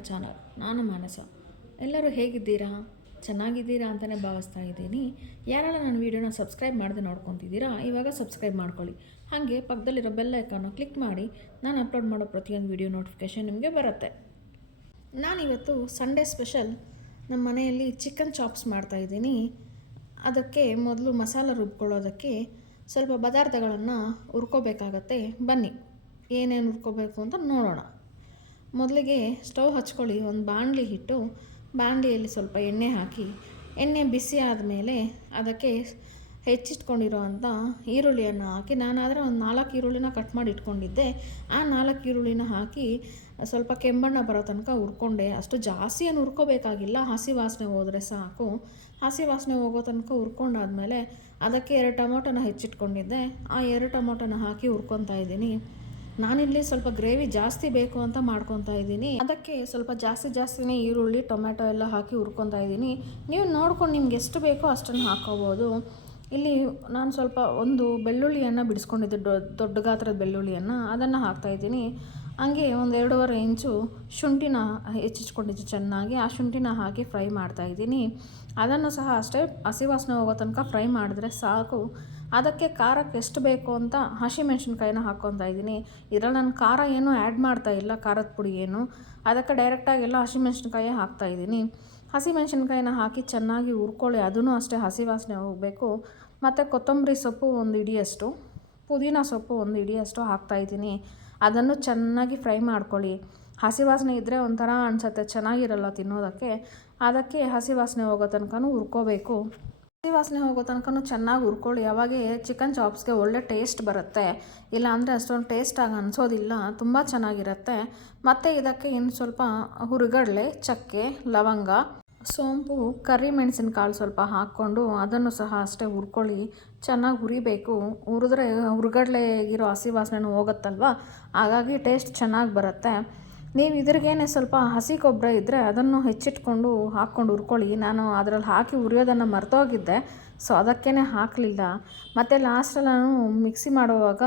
My channel. ನಾನು ಮಾನಸ. ಎಲ್ಲರೂ ಹೇಗಿದ್ದೀರಾ? ಚೆನ್ನಾಗಿದ್ದೀರಾ ಅಂತಲೇ ಭಾವಿಸ್ತಾ ಇದ್ದೀನಿ. ಯಾರೆಲ್ಲ ನನ್ನ ವೀಡಿಯೋನ ಸಬ್ಸ್ಕ್ರೈಬ್ ಮಾಡದೆ ನೋಡ್ಕೊತಿದ್ದೀರಾ, ಇವಾಗ ಸಬ್ಸ್ಕ್ರೈಬ್ ಮಾಡ್ಕೊಳ್ಳಿ. ಹಾಗೆ ಪಕ್ಕದಲ್ಲಿರೋ ಬೆಲ್ ಐಕಾನ್ನ ಕ್ಲಿಕ್ ಮಾಡಿ. ನಾನು ಅಪ್ಲೋಡ್ ಮಾಡೋ ಪ್ರತಿಯೊಂದು ವೀಡಿಯೋ ನೋಟಿಫಿಕೇಷನ್ ನಿಮಗೆ ಬರುತ್ತೆ. ನಾನಿವತ್ತು ಸಂಡೇ ಸ್ಪೆಷಲ್ ನಮ್ಮ ಮನೆಯಲ್ಲಿ ಚಿಕನ್ ಚಾಪ್ಸ್ ಮಾಡ್ತಾಯಿದ್ದೀನಿ. ಅದಕ್ಕೆ ಮೊದಲು ಮಸಾಲ ರುಬ್ಕೊಳ್ಳೋದಕ್ಕೆ ಸ್ವಲ್ಪ ಪದಾರ್ಥಗಳನ್ನು ಹುರ್ಕೋಬೇಕಾಗತ್ತೆ. ಬನ್ನಿ ಏನೇನು ಹುರ್ಕೋಬೇಕು ಅಂತ ನೋಡೋಣ. ಮೊದಲಿಗೆ ಸ್ಟವ್ ಹಚ್ಕೊಳ್ಳಿ. ಒಂದು ಬಾಣಲಿ ಇಟ್ಟು ಬಾಣಲಿಯಲ್ಲಿ ಸ್ವಲ್ಪ ಎಣ್ಣೆ ಹಾಕಿ, ಎಣ್ಣೆ ಬಿಸಿ ಆದಮೇಲೆ ಅದಕ್ಕೆ ಹೆಚ್ಚಿಟ್ಕೊಂಡಿರೋ ಅಂಥ ಈರುಳ್ಳಿಯನ್ನು ಹಾಕಿ, ನಾನಾದರೆ ಒಂದು 4 ಈರುಳ್ಳಿನ ಕಟ್ ಮಾಡಿ ಇಟ್ಕೊಂಡಿದ್ದೆ. ಆ 4 ಈರುಳ್ಳಿನ ಹಾಕಿ ಸ್ವಲ್ಪ ಕೆಂಬಣ್ಣ ಬರೋ ತನಕ ಹುರ್ಕೊಂಡೆ. ಅಷ್ಟು ಜಾಸ್ತಿ ಏನು ಹುರ್ಕೋಬೇಕಾಗಿಲ್ಲ, ಹಸಿ ವಾಸನೆ ಹೋದರೆ ಸಾಕು. ಹಸಿ ವಾಸನೆ ಹೋಗೋ ತನಕ ಹುರ್ಕೊಂಡಾದ್ಮೇಲೆ ಅದಕ್ಕೆ 2 ಟೊಮೊಟೊನ ಹೆಚ್ಚಿಟ್ಕೊಂಡಿದ್ದೆ. ಆ 2 ಟೊಮೊಟೊನ ಹಾಕಿ ಹುರ್ಕೊತಾ ಇದ್ದೀನಿ. ನಾನಿಲ್ಲಿ ಸ್ವಲ್ಪ ಗ್ರೇವಿ ಜಾಸ್ತಿ ಬೇಕು ಅಂತ ಮಾಡ್ಕೊತಾ ಇದ್ದೀನಿ. ಅದಕ್ಕೆ ಸ್ವಲ್ಪ ಜಾಸ್ತಿನೇ ಈರುಳ್ಳಿ ಟೊಮೆಟೊ ಎಲ್ಲ ಹಾಕಿ ಹುರ್ಕೊತಾ ಇದ್ದೀನಿ. ನೀವು ನೋಡ್ಕೊಂಡು ನಿಮ್ಗೆ ಎಷ್ಟು ಬೇಕೋ ಅಷ್ಟನ್ನು ಹಾಕ್ಕೋಬೋದು. ಇಲ್ಲಿ ನಾನು ಸ್ವಲ್ಪ ಒಂದು ಬೆಳ್ಳುಳ್ಳಿಯನ್ನು ಬಿಡಿಸ್ಕೊಂಡಿದ್ದೆ, ದೊಡ್ಡ ಗಾತ್ರದ ಬೆಳ್ಳುಳ್ಳಿಯನ್ನು, ಅದನ್ನು ಹಾಕ್ತಾಯಿದ್ದೀನಿ. ಹಂಗೆ ಒಂದು 2.5 ಇಂಚು ಶುಂಠಿನ ಹೆಚ್ಚಿಟ್ಕೊಂಡಿದ್ದೆ ಚೆನ್ನಾಗಿ. ಆ ಶುಂಠಿನ ಹಾಕಿ ಫ್ರೈ ಮಾಡ್ತಾಯಿದ್ದೀನಿ. ಅದನ್ನು ಸಹ ಅಷ್ಟೇ ಹಸಿ ವಾಸನೆ ಹೋಗೋ ತನಕ ಫ್ರೈ ಮಾಡಿದ್ರೆ ಸಾಕು. ಅದಕ್ಕೆ ಖಾರಕ್ಕೆ ಎಷ್ಟು ಬೇಕು ಅಂತ ಹಸಿಮೆಣ್ಸಿನ್ಕಾಯಿನ ಹಾಕ್ಕೊತಾ ಇದ್ದೀನಿ. ಇದರಲ್ಲಿ ನಾನು ಖಾರ ಏನೂ ಆ್ಯಡ್ ಮಾಡ್ತಾಯಿಲ್ಲ, ಖಾರದ ಪುಡಿ ಏನು. ಅದಕ್ಕೆ ಡೈರೆಕ್ಟಾಗೆಲ್ಲ ಹಸಿಮೆಣ್ಸಿನ್ಕಾಯಿ ಹಾಕ್ತಾಯಿದ್ದೀನಿ. ಹಸಿಮೆಣ್ಸಿನ್ಕಾಯಿನ ಹಾಕಿ ಚೆನ್ನಾಗಿ ಹುರ್ಕೊಳ್ಳಿ. ಅದೂ ಅಷ್ಟೇ ಹಸಿ ವಾಸನೆ ಹೋಗಬೇಕು. ಮತ್ತು ಕೊತ್ತಂಬರಿ ಸೊಪ್ಪು 1 ಹಿಡಿಯಷ್ಟು, ಪುದೀನ ಸೊಪ್ಪು 1 ಹಿಡಿಯಷ್ಟು ಹಾಕ್ತಾಯಿದ್ದೀನಿ. ಅದನ್ನು ಚೆನ್ನಾಗಿ ಫ್ರೈ ಮಾಡ್ಕೊಳ್ಳಿ. ಹಸಿ ವಾಸನೆ ಇದ್ದರೆ ಒಂಥರ ಅನಿಸುತ್ತೆ, ಚೆನ್ನಾಗಿರಲ್ಲ ತಿನ್ನೋದಕ್ಕೆ. ಅದಕ್ಕೆ ಹಸಿ ವಾಸನೆ ಹೋಗೋ ತನಕ ಹುರ್ಕೋಬೇಕು. ಹಸಿ ವಾಸನೆ ಹೋಗೋ ತನಕ ಚೆನ್ನಾಗಿ ಹುರ್ಕೊಳ್ಳಿ. ಅವಾಗೆ ಚಿಕನ್ ಚಾಪ್ಸ್ಗೆ ಒಳ್ಳೆ ಟೇಸ್ಟ್ ಬರುತ್ತೆ. ಇಲ್ಲಾಂದರೆ ಅಷ್ಟೊಂದು ಟೇಸ್ಟಾಗಿ ಅನಿಸೋದಿಲ್ಲ, ತುಂಬ ಚೆನ್ನಾಗಿರುತ್ತೆ. ಮತ್ತು ಇದಕ್ಕೆ ಇನ್ನು ಸ್ವಲ್ಪ ಹುರಿಗಡಲೆ, ಚಕ್ಕೆ, ಲವಂಗ, ಸೋಂಪು, ಕರಿ ಮೆಣಸಿನಕಾಳು ಸ್ವಲ್ಪ ಹಾಕ್ಕೊಂಡು ಅದನ್ನು ಸಹ ಅಷ್ಟೇ ಹುರ್ಕೊಳ್ಳಿ. ಚೆನ್ನಾಗಿ ಹುರಿಬೇಕು. ಹುರಿದ್ರೆ ಹುರಿಗಡಲೆಗಿರೋ ಹಸಿ ವಾಸನೆನೂ ಹೋಗುತ್ತಲ್ವ, ಹಾಗಾಗಿ ಟೇಸ್ಟ್ ಚೆನ್ನಾಗಿ ಬರುತ್ತೆ. ನೀವು ಇದ್ರಿಗೇನೆ ಸ್ವಲ್ಪ ಹಸಿ ಕೊಬ್ಬರಿ ಇದ್ದರೆ ಅದನ್ನು ಹೆಚ್ಚಿಟ್ಕೊಂಡು ಹಾಕ್ಕೊಂಡು ಹುರ್ಕೊಳ್ಳಿ. ನಾನು ಅದರಲ್ಲಿ ಹಾಕಿ ಹುರಿಯೋದನ್ನು ಮರ್ತೋಗಿದ್ದೆ, ಸೊ ಅದಕ್ಕೇ ಹಾಕಲಿಲ್ಲ. ಮತ್ತು ಲಾಸ್ಟಲ್ಲಿ ನಾನು ಮಿಕ್ಸಿ ಮಾಡುವಾಗ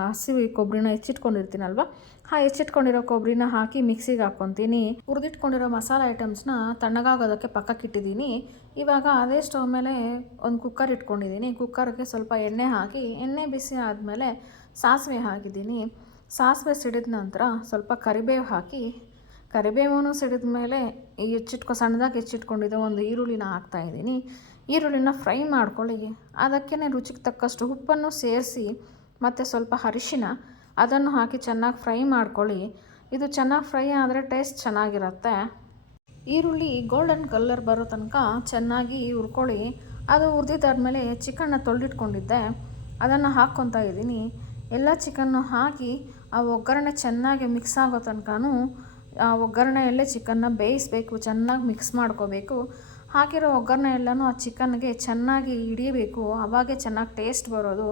ಹಸಿ ಕೊಬ್ಬರಿನ ಹೆಚ್ಚಿಟ್ಕೊಂಡಿರ್ತೀನಲ್ವ, ಹೆಚ್ಚಿಟ್ಕೊಂಡಿರೋ ಕೊಬ್ಬರಿನ ಹಾಕಿ ಮಿಕ್ಸಿಗೆ ಹಾಕ್ಕೊತೀನಿ. ಹುರಿದಿಟ್ಕೊಂಡಿರೋ ಮಸಾಲೆ ಐಟಮ್ಸ್ನ ತಣ್ಣಗಾಗೋದಕ್ಕೆ ಪಕ್ಕಕ್ಕಿಟ್ಟಿದ್ದೀನಿ. ಇವಾಗ ಅದೇ ಸ್ಟವ್ ಮೇಲೆ ಒಂದು ಕುಕ್ಕರ್ ಇಟ್ಕೊಂಡಿದ್ದೀನಿ. ಕುಕ್ಕರ್ಗೆ ಸ್ವಲ್ಪ ಎಣ್ಣೆ ಹಾಕಿ, ಎಣ್ಣೆ ಬಿಸಿ ಆದಮೇಲೆ ಸಾಸಿವೆ ಹಾಕಿದ್ದೀನಿ. ಸಾಸಿವೆ ಸಿಡಿದ ನಂತರ ಸ್ವಲ್ಪ ಕರಿಬೇವು ಹಾಕಿ, ಕರಿಬೇವನ್ನು ಸಿಡಿದ ಮೇಲೆ ಸಣ್ಣದಾಗಿ ಹೆಚ್ಚಿಟ್ಕೊಂಡಿದ್ದ ಒಂದು ಈರುಳ್ಳಿನ ಹಾಕ್ತಾಯಿದ್ದೀನಿ. ಈರುಳ್ಳಿನ ಫ್ರೈ ಮಾಡ್ಕೊಳ್ಳಿ. ಅದಕ್ಕೇ ರುಚಿಗೆ ತಕ್ಕಷ್ಟು ಉಪ್ಪನ್ನು ಸೇರಿಸಿ ಮತ್ತು ಸ್ವಲ್ಪ ಅರಿಶಿನ ಅದನ್ನು ಹಾಕಿ ಚೆನ್ನಾಗಿ ಫ್ರೈ ಮಾಡ್ಕೊಳ್ಳಿ. ಇದು ಚೆನ್ನಾಗಿ ಫ್ರೈ ಆದರೆ ಟೇಸ್ಟ್ ಚೆನ್ನಾಗಿರುತ್ತೆ. ಈರುಳ್ಳಿ ಗೋಲ್ಡನ್ ಕಲರ್ ಬರೋ ತನಕ ಚೆನ್ನಾಗಿ ಹುರ್ಕೊಳ್ಳಿ. ಅದು ಹುರಿದಿದ್ದಾದ್ಮೇಲೆ ಚಿಕನ್ನ ತೊಳೆದಿಟ್ಕೊಂಡಿದ್ದೆ, ಅದನ್ನು ಹಾಕ್ಕೊತಾ ಇದ್ದೀನಿ. ಎಲ್ಲ ಚಿಕನ್ನು ಹಾಕಿ ಆ ಒಗ್ಗರಣೆ ಚೆನ್ನಾಗಿ ಮಿಕ್ಸ್ ಆಗೋ ತನಕನೂ ಆ ಒಗ್ಗರಣೆಯಲ್ಲೇ ಚಿಕನ್ನ ಬೇಯಿಸಬೇಕು, ಚೆನ್ನಾಗಿ ಮಿಕ್ಸ್ ಮಾಡ್ಕೋಬೇಕು. ಹಾಕಿರೋ ಒಗ್ಗರಣೆ ಎಲ್ಲನೂ ಆ ಚಿಕನ್ಗೆ ಚೆನ್ನಾಗಿ ಹಿಡಿಬೇಕು, ಆವಾಗೇ ಚೆನ್ನಾಗಿ ಟೇಸ್ಟ್ ಬರೋದು.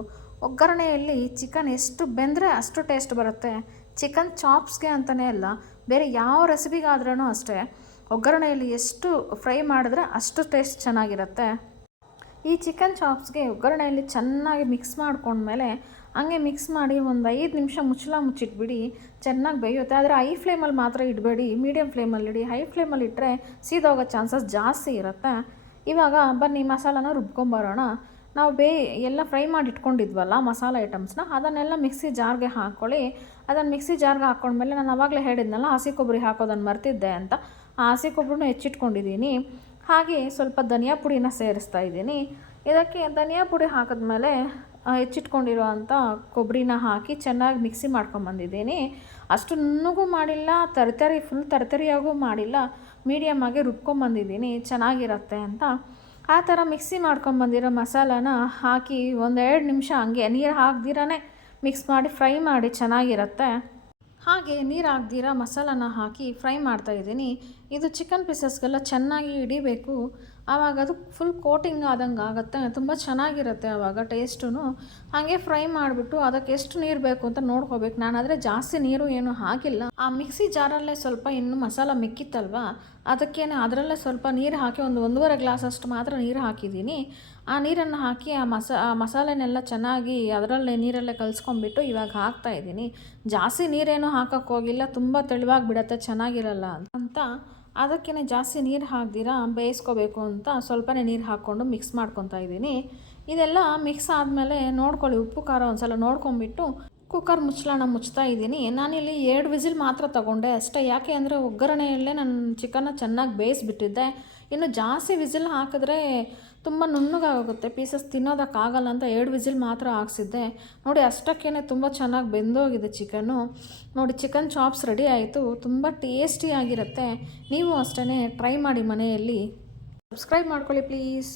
ಒಗ್ಗರಣೆಯಲ್ಲಿ ಚಿಕನ್ ಎಷ್ಟು ಬೆಂದರೆ ಅಷ್ಟು ಟೇಸ್ಟ್ ಬರುತ್ತೆ. ಚಿಕನ್ ಚಾಪ್ಸ್ಗೆ ಅಂತಲೇ ಅಲ್ಲ, ಬೇರೆ ಯಾವ ರೆಸಿಪಿಗಾದ್ರೂ ಅಷ್ಟೇ, ಒಗ್ಗರಣೆಯಲ್ಲಿ ಎಷ್ಟು ಫ್ರೈ ಮಾಡಿದ್ರೆ ಅಷ್ಟು ಟೇಸ್ಟ್ ಚೆನ್ನಾಗಿರುತ್ತೆ. ಈ ಚಿಕನ್ ಚಾಪ್ಸ್ಗೆ ಒಗ್ಗರಣೆಯಲ್ಲಿ ಚೆನ್ನಾಗಿ ಮಿಕ್ಸ್ ಮಾಡ್ಕೊಂಡ್ಮೇಲೆ ಹಂಗೆ ಮಿಕ್ಸ್ ಮಾಡಿ ಒಂದು 5 ನಿಮಿಷ ಮುಚ್ಚಿಟ್ಬಿಡಿ. ಚೆನ್ನಾಗಿ ಬೇಯುತ್ತೆ. ಆದರೆ ಹೈ ಫ್ಲೇಮಲ್ಲಿ ಮಾತ್ರ ಇಡಬೇಡಿ, ಮೀಡಿಯಮ್ ಫ್ಲೇಮಲ್ಲಿ ಇಡಿ. ಹೈ ಫ್ಲೇಮಲ್ಲಿ ಇಟ್ಟರೆ ಸೀದೋಗೋ ಚಾನ್ಸಸ್ ಜಾಸ್ತಿ ಇರುತ್ತೆ. ಇವಾಗ ಬನ್ನಿ ಮಸಾಲಾನ ರುಬ್ಕೊಂಬರೋಣ. ನಾವು ಎಲ್ಲ ಫ್ರೈ ಮಾಡಿ ಇಟ್ಕೊಂಡಿದ್ವಲ್ಲ ಮಸಾಲೆ ಐಟಮ್ಸ್ನ, ಅದನ್ನೆಲ್ಲ ಮಿಕ್ಸಿ ಜಾರ್ಗೆ ಹಾಕ್ಕೊಳ್ಳಿ. ಅದನ್ನು ಮಿಕ್ಸಿ ಜಾರ್ಗೆ ಹಾಕ್ಕೊಂಡ್ಮೇಲೆ ನಾನು ಆವಾಗಲೇ ಹೇಳಿದ್ನಲ್ಲ ಹಸಿ ಕೊಬ್ಬರಿ ಹಾಕೋದನ್ನು ಮರ್ತಿದ್ದೆ ಅಂತ, ಆ ಹಸಿ ಕೊಬ್ಬರಿನೂ ಹೆಚ್ಚಿಟ್ಕೊಂಡಿದ್ದೀನಿ. ಹಾಗೆ ಸ್ವಲ್ಪ ಧನಿಯಾ ಪುಡಿನ ಸೇರಿಸ್ತಾ ಇದ್ದೀನಿ. ಇದಕ್ಕೆ ಧನಿಯಾ ಪುಡಿ ಹಾಕಿದ್ಮೇಲೆ ಹೆಚ್ಚಿಟ್ಕೊಂಡಿರೋ ಅಂಥ ಕೊಬ್ಬರಿನ ಹಾಕಿ ಚೆನ್ನಾಗಿ ಮಿಕ್ಸಿ ಮಾಡ್ಕೊಂಬಂದಿದ್ದೀನಿ. ಅಷ್ಟು ನುಣ್ಣಗೂ ಮಾಡಿಲ್ಲ, ಫುಲ್ ತರಿಯಾಗೂ ಮಾಡಿಲ್ಲ, ಮೀಡಿಯಮ್ಮಾಗಿ ರುಬ್ಕೊಂಬಂದಿದ್ದೀನಿ ಚೆನ್ನಾಗಿರುತ್ತೆ ಅಂತ. ಆ ಥರ ಮಿಕ್ಸಿ ಮಾಡ್ಕೊಂಬಂದಿರೋ ಮಸಾಲಾನ ಹಾಕಿ ಒಂದು 2 ನಿಮಿಷ ಹಂಗೆ ನೀರು ಹಾಕ್ದಿರೇ ಮಿಕ್ಸ್ ಮಾಡಿ ಫ್ರೈ ಮಾಡಿ ಚೆನ್ನಾಗಿರುತ್ತೆ. ಹಾಗೆ ನೀರು ಹಾಕ್ದಿರ ಮಸಾಲಾನ ಹಾಕಿ ಫ್ರೈ ಮಾಡ್ತಾಯಿದ್ದೀನಿ. ಇದು ಚಿಕನ್ ಪೀಸಸ್ಗೆಲ್ಲ ಚೆನ್ನಾಗಿ ಹಿಡಿಬೇಕು. ಆವಾಗ ಅದು ಫುಲ್ ಕೋಟಿಂಗ್ ಆದಂಗೆ ಆಗುತ್ತೆ, ತುಂಬ ಚೆನ್ನಾಗಿರುತ್ತೆ ಆವಾಗ ಟೇಸ್ಟು. ಹಾಗೆ ಫ್ರೈ ಮಾಡಿಬಿಟ್ಟು ಅದಕ್ಕೆ ಎಷ್ಟು ನೀರು ಬೇಕು ಅಂತ ನೋಡ್ಕೋಬೇಕು. ನಾನಾದರೆ ಜಾಸ್ತಿ ನೀರು ಏನು ಹಾಕಿಲ್ಲ. ಆ ಮಿಕ್ಸಿ ಜಾರಲ್ಲೇ ಸ್ವಲ್ಪ ಇನ್ನೂ ಮಸಾಲ ಮಿಕ್ಕಿತ್ತಲ್ವ, ಅದಕ್ಕೇನೆ ಅದರಲ್ಲೇ ಸ್ವಲ್ಪ ನೀರು ಹಾಕಿ ಒಂದು 1.5 ಗ್ಲಾಸಷ್ಟು ಮಾತ್ರ ನೀರು ಹಾಕಿದ್ದೀನಿ. ಆ ನೀರನ್ನು ಹಾಕಿ ಆ ಮಸಾಲೆನೆಲ್ಲ ಚೆನ್ನಾಗಿ ಅದರಲ್ಲೇ ನೀರಲ್ಲೇ ಕಲಿಸ್ಕೊಂಡ್ಬಿಟ್ಟು ಇವಾಗ ಹಾಕ್ತಾಯಿದ್ದೀನಿ. ಜಾಸ್ತಿ ನೀರೇನು ಹಾಕೋಕ್ಕೆ ಹೋಗಿಲ್ಲ, ತುಂಬ ತೆಳುವಾಗಿ ಬಿಡುತ್ತೆ, ಚೆನ್ನಾಗಿರಲ್ಲ ಅಂತ ಅದಕ್ಕೇ ಜಾಸ್ತಿ ನೀರು ಹಾಕ್ದಿರ ಬೇಯಿಸ್ಕೋಬೇಕು ಅಂತ ಸ್ವಲ್ಪನೇ ನೀರು ಹಾಕ್ಕೊಂಡು ಮಿಕ್ಸ್ ಮಾಡ್ಕೊತಾ ಇದ್ದೀನಿ. ಇದೆಲ್ಲ ಮಿಕ್ಸ್ ಆದಮೇಲೆ ನೋಡ್ಕೊಳ್ಳಿ, ಉಪ್ಪು ಖಾರ ಒಂದು ಸಲ ನೋಡ್ಕೊಂಬಿಟ್ಟು ಕುಕ್ಕರ್ ಮುಚ್ಚಳನ ಮುಚ್ತಾ ಇದ್ದೀನಿ. ನಾನಿಲ್ಲಿ 2 ವಿಸಿಲ್ ಮಾತ್ರ ತೊಗೊಂಡೆ ಅಷ್ಟೇ. ಯಾಕೆ ಅಂದರೆ ಒಗ್ಗರಣೆಯಲ್ಲೇ ನಾನು ಚಿಕನ್ನ ಚೆನ್ನಾಗಿ ಬೇಯಿಸ್ಬಿಟ್ಟಿದ್ದೆ. ಇನ್ನು ಜಾಸ್ತಿ ವಿಸಿಲ್ ಹಾಕಿದ್ರೆ ತುಂಬ ನುಣ್ಣಗಾಗುತ್ತೆ, ಪೀಸಸ್ ತಿನ್ನೋದಕ್ಕಾಗಲ್ಲ ಅಂತ 2 ವಿಸಿಲ್ ಮಾತ್ರ ಹಾಕ್ಸಿದ್ದೆ. ನೋಡಿ ಅಷ್ಟಕ್ಕೇ ತುಂಬ ಚೆನ್ನಾಗಿ ಬೆಂದೋಗಿದೆ ಚಿಕನ್ನು. ನೋಡಿ ಚಿಕನ್ ಚಾಪ್ಸ್ ರೆಡಿ ಆಯಿತು, ತುಂಬ ಟೇಸ್ಟಿಯಾಗಿರುತ್ತೆ. ನೀವು ಅಷ್ಟೇ ಟ್ರೈ ಮಾಡಿ ಮನೆಯಲ್ಲಿ. ಸಬ್ಸ್ಕ್ರೈಬ್ ಮಾಡ್ಕೊಳ್ಳಿ ಪ್ಲೀಸ್.